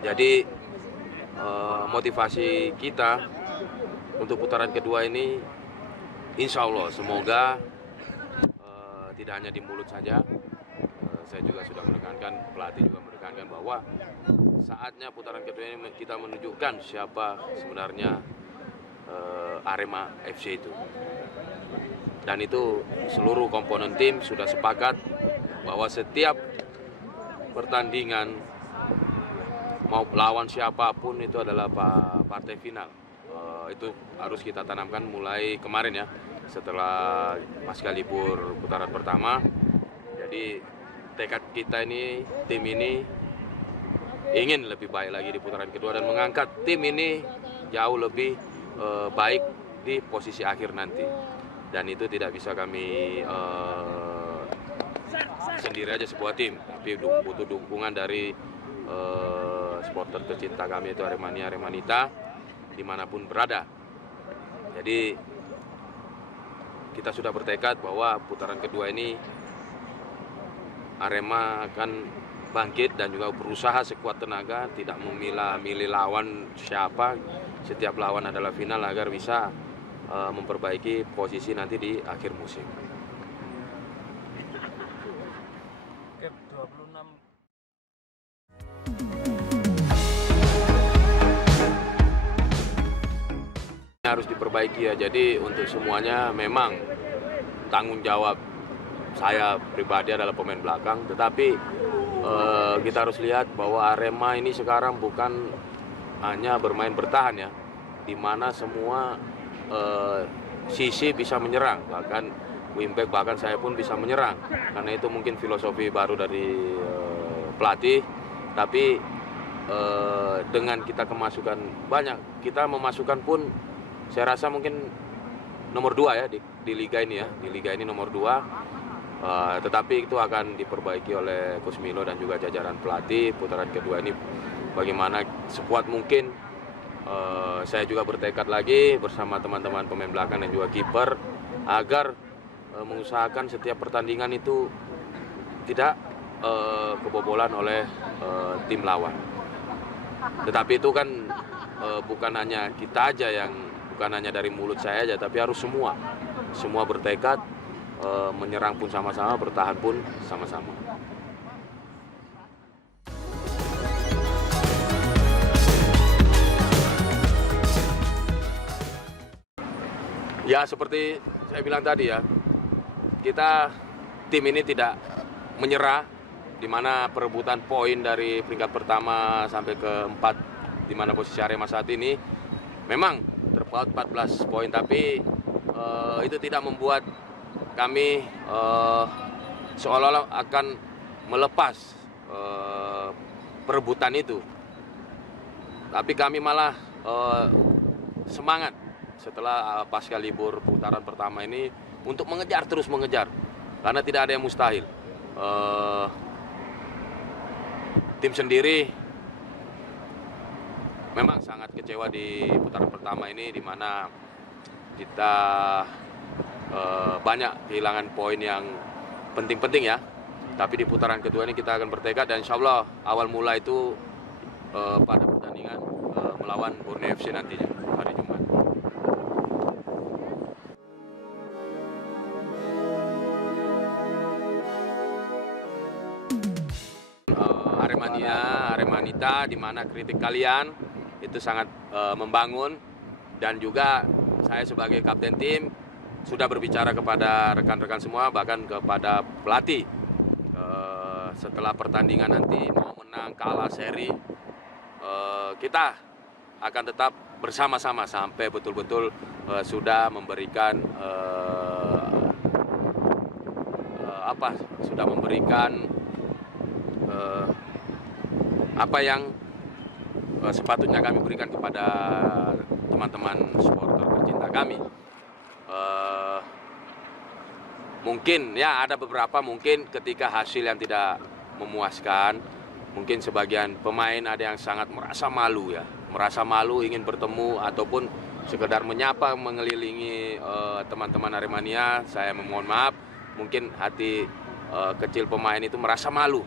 Jadi motivasi kita untuk putaran kedua ini, insya Allah semoga tidak hanya di mulut saja. Saya juga sudah menekankan, pelatih juga menekankan bahwa saatnya putaran kedua ini kita menunjukkan siapa sebenarnya Arema FC itu. Dan itu seluruh komponen tim sudah sepakat bahwa setiap pertandingan mau lawan siapapun itu adalah partai final. Itu harus kita tanamkan mulai kemarin ya, setelah pasca libur putaran pertama. Jadi tekad kita ini, tim ini ingin lebih baik lagi di putaran kedua dan mengangkat tim ini jauh lebih baik di posisi akhir nanti. Dan itu tidak bisa kami sendiri aja sebuah tim, tapi butuh dukungan dari supporter tercinta kami itu Aremania, Aremanita dimanapun berada. Jadi kita sudah bertekad bahwa putaran kedua ini Arema akan bangkit dan juga berusaha sekuat tenaga, tidak memilah-milih lawan siapa. Setiap lawan adalah final agar bisa memperbaiki posisi nanti di akhir musim. Gap 26 harus diperbaiki ya. Jadi untuk semuanya memang tanggung jawab saya pribadi adalah pemain belakang, tetapi kita harus lihat bahwa Arema ini sekarang bukan hanya bermain bertahan ya, di mana semua sisi bisa menyerang, bahkan wingback, bahkan saya pun bisa menyerang, karena itu mungkin filosofi baru dari pelatih. Tapi dengan kita kemasukan banyak, kita memasukkan pun saya rasa mungkin nomor 2 ya di liga ini ya, di liga ini nomor 2. Tetapi itu akan diperbaiki oleh Coach Milo dan juga jajaran pelatih. Putaran kedua ini bagaimana sekuat mungkin. Saya juga bertekad lagi bersama teman-teman pemain belakang dan juga kiper agar mengusahakan setiap pertandingan itu tidak kebobolan oleh tim lawan. Tetapi itu kan bukan hanya kita aja yang, bukan hanya dari mulut saya aja, tapi harus semua bertekad, menyerang pun sama-sama, bertahan pun sama-sama. Ya seperti saya bilang tadi ya, kita tim ini tidak menyerah, di mana perebutan poin dari peringkat pertama sampai ke 4, di mana posisi Arema saat ini memang terpaut 14 poin, tapi itu tidak membuat kami seolah-olah akan melepas perebutan itu. Tapi kami malah semangat setelah pasca libur putaran pertama ini untuk terus mengejar, karena tidak ada yang mustahil. Tim sendiri memang sangat kecewa di putaran pertama ini, di mana kita banyak kehilangan poin yang penting-penting ya. Tapi di putaran kedua ini kita akan bertekad, dan insya Allah awal mula itu pada pertandingan melawan Borneo FC nantinya hari Jumat. Aremania, Aremanita, di mana kritik kalian itu sangat membangun, dan juga saya sebagai kapten tim sudah berbicara kepada rekan-rekan semua, bahkan kepada pelatih. Setelah pertandingan nanti mau menang kalah seri, kita akan tetap bersama-sama sampai betul-betul sudah memberikan apa yang sepatutnya kami berikan kepada teman-teman supporter tercinta kami. Mungkin ya ada beberapa, mungkin ketika hasil yang tidak memuaskan, mungkin sebagian pemain ada yang sangat merasa malu ya, merasa malu ingin bertemu ataupun sekedar menyapa mengelilingi teman-teman Aremania. Saya memohon maaf, mungkin hati kecil pemain itu merasa malu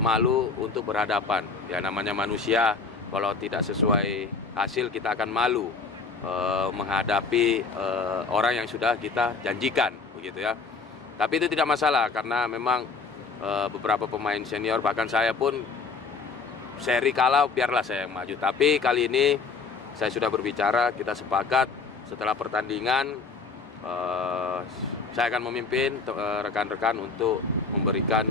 malu untuk berhadapan. Ya namanya manusia, kalau tidak sesuai hasil kita akan malu menghadapi orang yang sudah kita janjikan, begitu ya. Tapi itu tidak masalah karena memang beberapa pemain senior, bahkan saya pun seri kalah biarlah saya yang maju. Tapi kali ini saya sudah berbicara, kita sepakat setelah pertandingan saya akan memimpin rekan-rekan untuk memberikan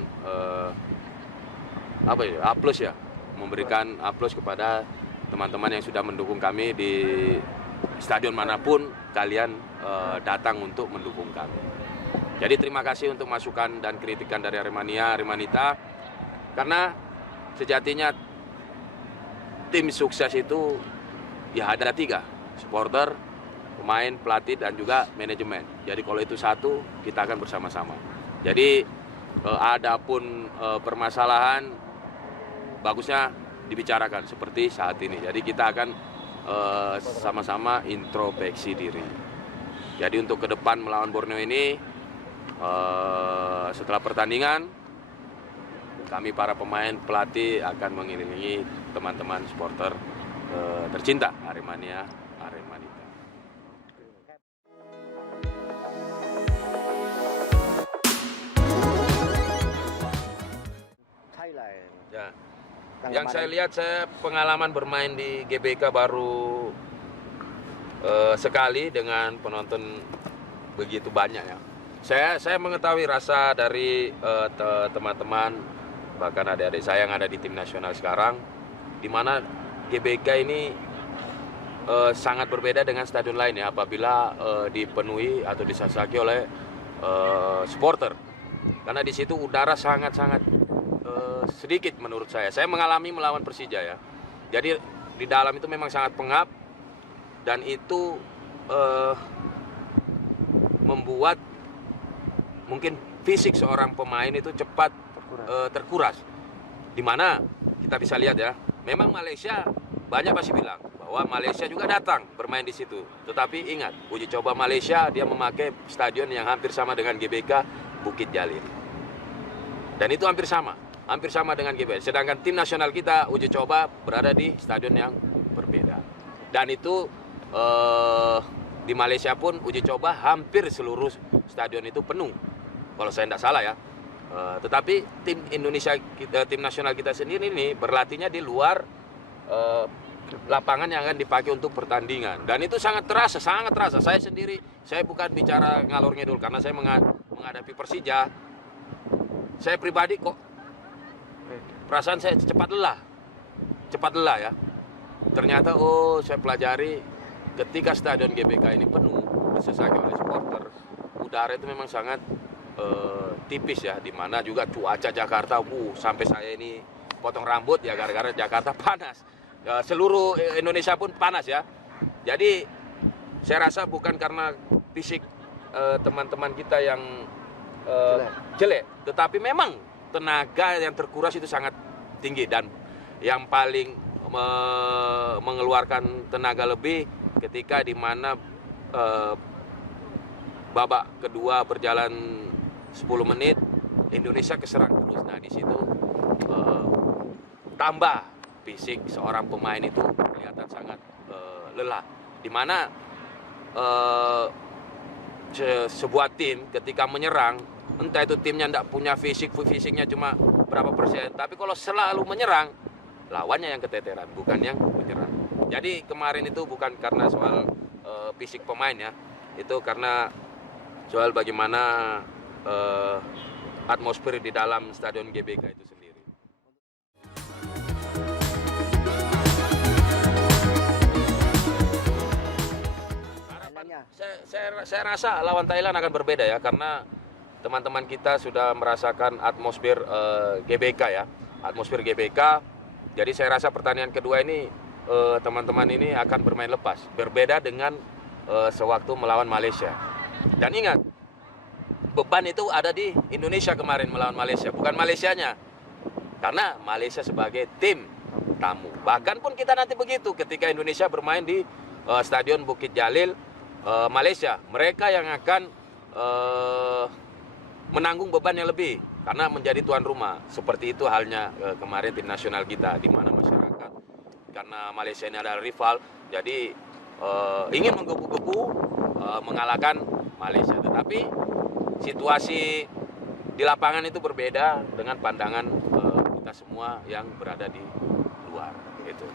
aplaus ya, memberikan aplaus kepada teman-teman yang sudah mendukung kami di stadion manapun kalian datang untuk mendukung kami. Jadi terima kasih untuk masukan dan kritikan dari Aremanita, karena sejatinya tim sukses itu ya ada 3, supporter, pemain, pelatih, dan juga manajemen. Jadi kalau itu satu, kita akan bersama-sama. Jadi adapun permasalahan bagusnya dibicarakan seperti saat ini. Jadi kita akan sama-sama introspeksi diri. Jadi untuk ke depan melawan Borneo ini, setelah pertandingan, kami para pemain, pelatih akan mengelilingi teman-teman supporter tercinta Aremanita. Thailand. Ya. Yang saya lihat, saya pengalaman bermain di GBK baru sekali dengan penonton begitu banyak ya. Saya mengetahui rasa dari teman-teman, bahkan adik-adik saya yang ada di tim nasional sekarang, di mana GBK ini sangat berbeda dengan stadion lain ya, apabila dipenuhi atau disasaki oleh supporter. Karena di situ udara sangat-sangat sedikit menurut saya. Saya mengalami melawan Persija ya. Jadi di dalam itu memang sangat pengap, dan itu membuat mungkin fisik seorang pemain itu cepat terkuras. Dimana kita bisa lihat ya, memang Malaysia banyak pasti bilang bahwa Malaysia juga datang bermain di situ. Tetapi ingat, uji coba Malaysia dia memakai stadion yang hampir sama dengan GBK, Bukit Jalil. Dan itu hampir sama dengan GBK. Sedangkan tim nasional kita uji coba berada di stadion yang berbeda. Dan itu di Malaysia pun uji coba hampir seluruh stadion itu penuh, kalau saya tidak salah ya. Tetapi tim Indonesia, tim nasional kita sendiri ini berlatihnya di luar lapangan yang akan dipakai untuk pertandingan, dan itu sangat terasa. Saya sendiri, saya bukan bicara ngalor ngidul karena saya menghadapi Persija. Saya pribadi kok perasaan saya cepat lelah ya. Ternyata saya pelajari ketika stadion GBK ini penuh disesaki oleh supporter, udara itu memang sangat tipis ya, dimana juga cuaca Jakarta sampai saya ini potong rambut ya gara-gara Jakarta panas. Seluruh Indonesia pun panas ya. Jadi saya rasa bukan karena fisik teman-teman kita yang jelek, tetapi memang tenaga yang terkuras itu sangat tinggi, dan yang paling mengeluarkan tenaga lebih ketika dimana babak kedua berjalan 10 menit Indonesia keserang terus. Nah di situ tambah fisik seorang pemain itu kelihatan sangat lelah, dimana sebuah tim ketika menyerang, entah itu timnya tidak punya fisiknya cuma berapa persen, tapi kalau selalu menyerang, lawannya yang keteteran, bukan yang menyerang. Jadi kemarin itu bukan karena soal fisik pemain ya, itu karena soal bagaimana atmosfer di dalam stadion GBK itu sendiri. Saya rasa lawan Thailand akan berbeda ya, karena teman-teman kita sudah merasakan atmosfer GBK ya, atmosfer GBK. Jadi saya rasa pertandingan kedua ini teman-teman ini akan bermain lepas, berbeda dengan sewaktu melawan Malaysia. Dan ingat, beban itu ada di Indonesia kemarin melawan Malaysia, bukan Malaysianya. Karena Malaysia sebagai tim tamu. Bahkan pun kita nanti begitu ketika Indonesia bermain di Stadion Bukit Jalil Malaysia. Mereka yang akan menanggung beban yang lebih. karena menjadi tuan rumah. Seperti itu halnya kemarin tim nasional kita, di mana masyarakat karena Malaysia ini adalah rival, jadi ingin menggebu-gebu mengalahkan Malaysia. Tetapi situasi di lapangan itu berbeda dengan pandangan kita semua yang berada di luar. Gitu.